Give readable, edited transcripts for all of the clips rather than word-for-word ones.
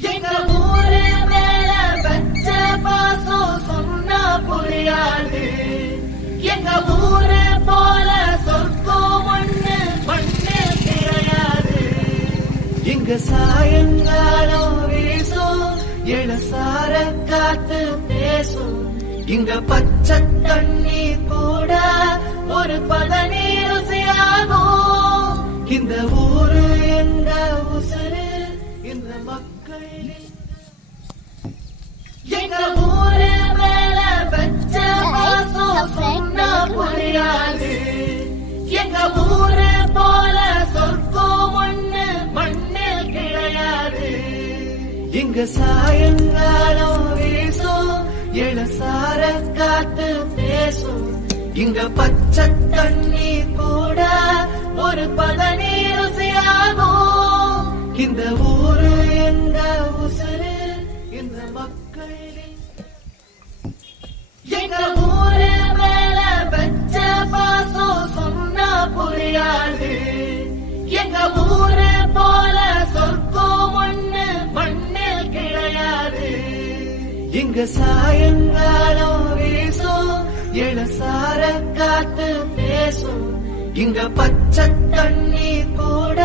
எங்க ஊரு மேல வச்ச பாசம் சொன்னா புரியாது. எங்க ஊரு போல சொர்க்கம் ஒண்ணு மண்ணு கிடையாது. இங்க சாயங்காலம் வீசும் இளசார காத்து பேசும். இங்க பச்சை தண்ணி கூட ஒரு பதனி ருசியாகும். இந்த ஊரு எங்க உசுரு இந்த மக்கள். எங்க ஊரு மேல வச்ச பாசம் சொன்னா புரியாது. எங்க ஊரு போல சொர்க்கம் ஒண்ணு மண்ணில் கிடையாது. இங்க சாயங்காலம் வீசும் இளசார காத்து பேசும். இங்க பச்சை தண்ணி கூட ஒரு பதனி ருசியாகும். இந்த ஊரு எங்க உசுரு இந்த மக்கள். எங்க ஊரு மேல வச்ச பாசம் சொன்னா புரியாது. எங்க ஊரு போல சொர்க்கம் ஒண்ணு மண்ணில் கிடையாது. இங்க சாயங்காலம் வீசும் இளசார காத்து பேசும். இங்க பச்சை தண்ணி கூட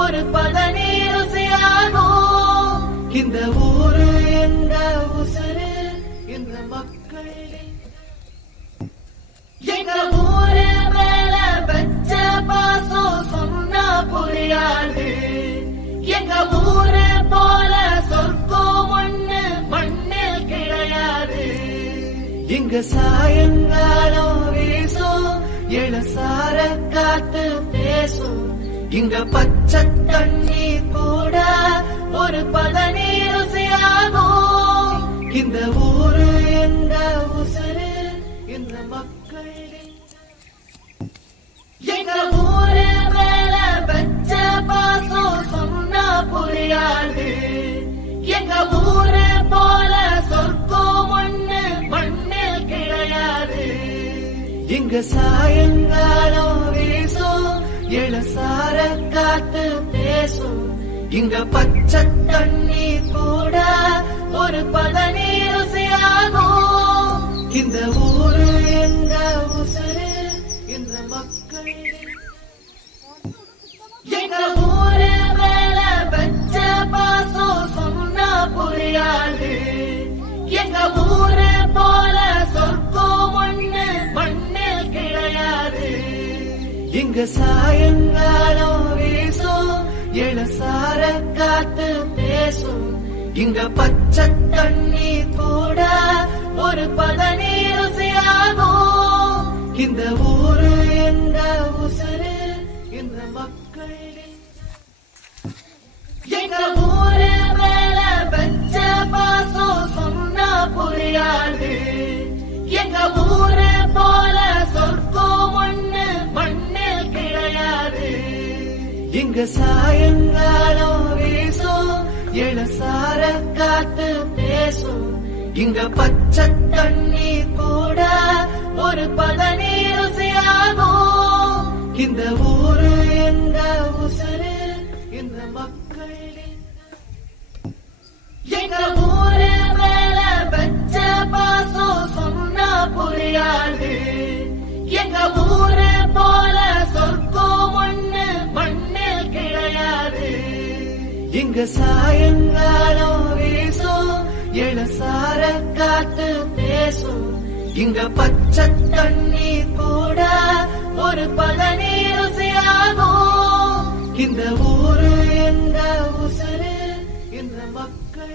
ஒரு பதனி ருசியாகும். இந்த ஊரு எங்க உசுரு இந்த மக்கள். எங்க ஊரு மேல வச்ச பாசம் சொன்னா புரியாது. எங்க ஊரு போல சொர்க்கம் ஒண்ணு மண்ணில் கிடையாது. இங்க சாயங்காலம் வீசும் இளசார காத்து பேசும். இங்க பச்சை தண்ணி கூட ஒரு பதனி ருசியாகும். இந்த ஊரு எங்க உசுரு இந்த மக்கள். எங்க ஊரு மேல வச்ச பாசம் சொன்னா புரியாது. எங்க ஊரு போல சொர்க்கம் ஒண்ணு மண்ணில் கிடையாது. இங்க சாயங்காலம் வீசும் இளசார காத்து பேசும். இங்க பச்சை தண்ணி கூட ஒரு பதனி ருசியாகும். இந்த ஊரு எங்க உசுரு இந்த மக்கள். எங்க ஊரு மேல வச்ச பாசம் சொன்னா புரியாது. எங்க ஊரு போல சொர்க்கம் ஒண்ணு மண்ணில் கிடையாது. இங்க சாயங்காலம் வீசும் இளசார காத்து பேசும். இங்க பச்சை தண்ணி கூட ஒரு பதனி ருசியாகும். இந்த ஊரு எங்க உசுரு இந்த மக்கள். எங்க ஊரு மேல வச்ச பாசம் சொன்னா புரியாது. எங்க ஊரு போல சொர்க்கம் ஒண்ணு மண்ணில் கிடையாது. இங்க சாயங்காலம் வீசும் இளசார காத்து பேசும். இங்க பச்சை தண்ணி கூட ஒரு பதனி ருசியாகும். இந்த ஊரு எங்க உசுரு இந்த மக்கள். எங்க ஊரு மேல வச்ச பாசம் சொன்னா புரியாது. எங்க ஊரு போல சொர்க்கம் ஒண்ணு மண்ணில் கிடையாது. இங்க சாயங்காலம் வீசும் இளசார காத்து பேசும். இங்க பச்சை தண்ணி கூட ஒரு பதனி ருசியாகும். இந்த ஊரு எங்க உசுரு இந்த மக்கள்.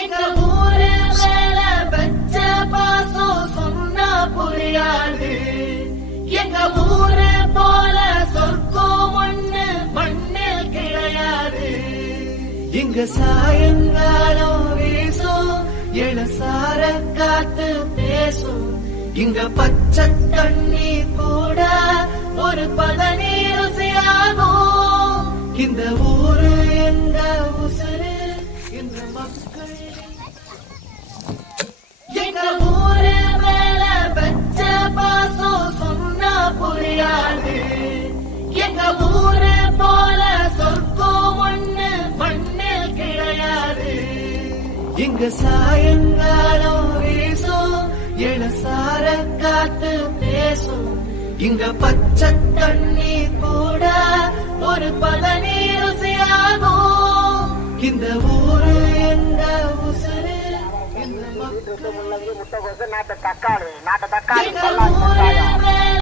எங்க ஊரு மேல வச்ச பாசம் சொன்னா புரியாது. எங்க ஊரு போல சொர்க்கம் ஒண்ணு மண்ணில் கிடையாது. இங்க சாயங்காலம் வீசும் இளசார காத்து பேசும். இங்க பச்சை தண்ணி கூட ஒரு பதனி ருசியாகும். இந்த ஊரு எங்க உசுரு இந்த மக்கள். எங்க ஊரு மேல வச்ச பாசம் சொன்னா புரியாது. எங்க ஊரு போல சொர்க்கம் ஒண்ணு இங்க சாயங்காலம் வீசும் இளசார காத்து பேசும் இங்க பச்சை தண்ணி கூட ஒரு பதநீர் ருசியாகும் இந்த ஊரு எங்க உசுரு இந்த மக்கள் முட்டைகோசு நாட்டு தக்காளி